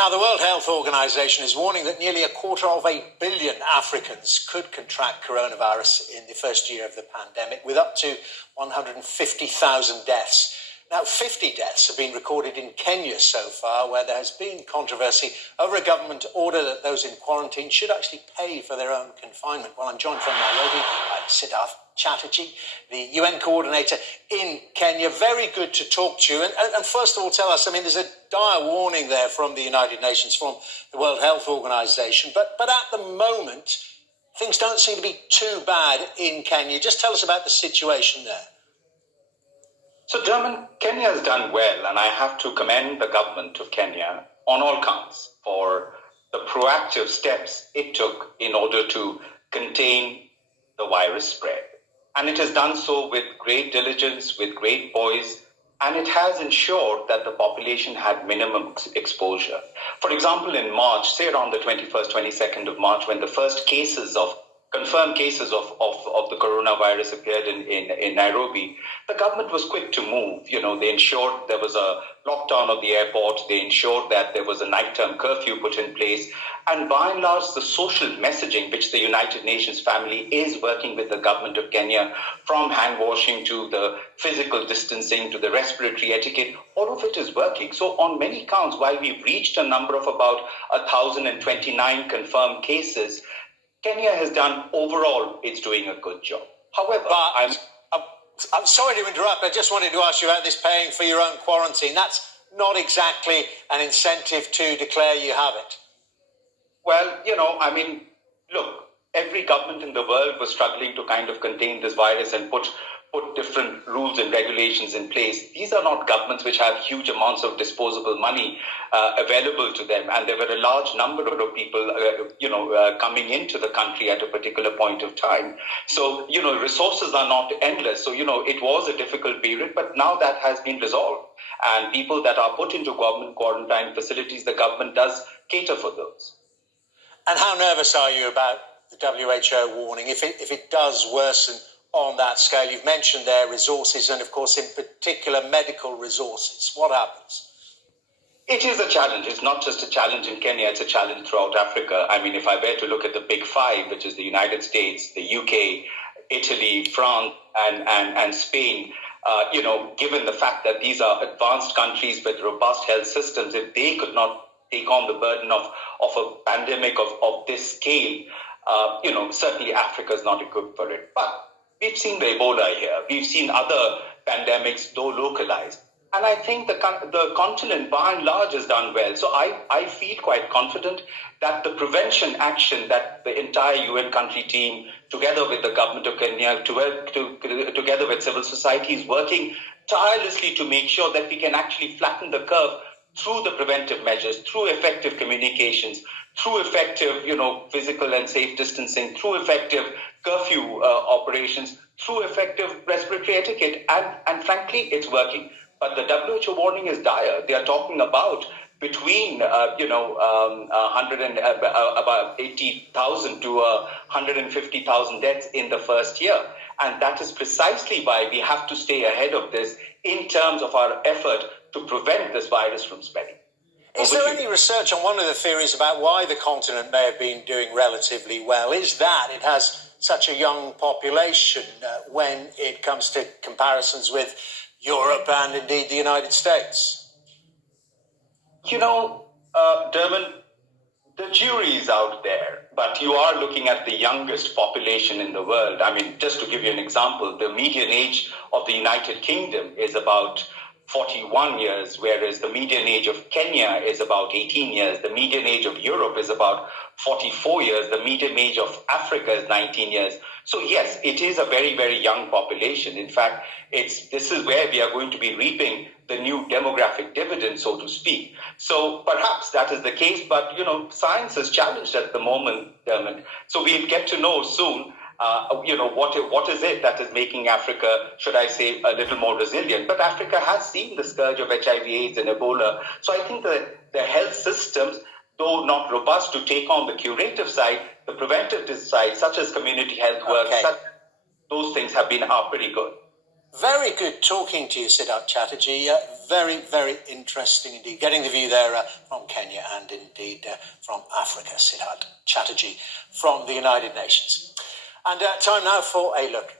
Now, the World Health Organization is warning that nearly 250 million Africans could contract coronavirus in the first year of the pandemic, with up to 150,000 deaths. Now, 50 deaths have been recorded in Kenya so far, where there has been controversy over a government order that those in quarantine should actually pay for their own confinement. Well, I'm joined from Nairobi by Siddharth Chatterjee, the UN coordinator in Kenya. Very good to talk to you. And first of all, tell us, there's a dire warning there from the United Nations, from the World Health Organization. But at the moment, things don't seem to be too bad in Kenya. Just tell us about the situation there. So, Dermot, Kenya has done well, and I have to commend the government of Kenya on all counts for the proactive steps it took in order to contain the virus spread. And it has done so with great diligence, with great poise, and it has ensured that the population had minimum exposure. For example, in March, say around the 21st, 22nd of March, when the first confirmed cases of the coronavirus appeared in Nairobi, the government was quick to move. They ensured there was a lockdown of the airport. They ensured that there was a nighttime curfew put in place. And by and large, the social messaging, which the United Nations family is working with the government of Kenya, from hand washing to the physical distancing to the respiratory etiquette, all of it is working. So on many counts, while we've reached a number of about 1,029 confirmed cases, Kenya has done, overall, it's doing a good job. However, I'm sorry to interrupt. I just wanted to ask you about this paying for your own quarantine. That's not exactly an incentive to declare you have it. Well, look, every government in the world was struggling to kind of contain this virus and put different rules and regulations in place. These are not governments which have huge amounts of disposable money available to them. And there were a large number of people, coming into the country at a particular point of time. So, resources are not endless. So, it was a difficult period, but now that has been resolved. And people that are put into government quarantine facilities, the government does cater for those. And how nervous are you about the WHO warning? If it does worsen on that scale, you've mentioned their resources and, of course, in particular, medical resources. What happens? It is a challenge. It's not just a challenge in Kenya, it's a challenge throughout Africa. If I were to look at the big five, which is the United States, the UK, Italy, France, and Spain, given the fact that these are advanced countries with robust health systems, if they could not take on the burden of a pandemic of this scale, certainly Africa is not equipped for it. But we've seen the Ebola here. We've seen other pandemics, though localized. And I think the continent, by and large, has done well. So I feel quite confident that the prevention action that the entire UN country team, together with the government of Kenya, together with civil society, is working tirelessly to make sure that we can actually flatten the curve through the preventive measures, through effective communications, through effective, physical and safe distancing, through effective curfew operations, through effective respiratory etiquette. And frankly, it's working. But the WHO warning is dire. They are talking about between, about 80,000 to 150,000 deaths in the first year. And that is precisely why we have to stay ahead of this in terms of our effort to prevent this virus from spreading. Is there any research on one of the theories about why the continent may have been doing relatively well? Is that it has such a young population when it comes to comparisons with Europe and indeed the United States? Dermot, the jury is out there, but you are looking at the youngest population in the world. Just to give you an example, the median age of the United Kingdom is about 41 years, whereas the median age of Kenya is about 18 years. The median age of Europe is about 44 years. The median age of Africa is 19 years. So yes, it is a very, very young population. In fact, this is where we are going to be reaping the new demographic dividend, so to speak. So perhaps that is the case, but science is challenged at the moment, Dermot. So we'll get to know soon. What is it that is making Africa, should I say, a little more resilient? But Africa has seen the scourge of HIV/AIDS and Ebola. So I think that the health systems, though not robust to take on the curative side, the preventative side, such as community health work, those things are pretty good. Very good talking to you, Siddharth Chatterjee. Very, very interesting indeed. Getting the view there from Kenya and indeed from Africa. Siddharth Chatterjee from the United Nations. And time now for a look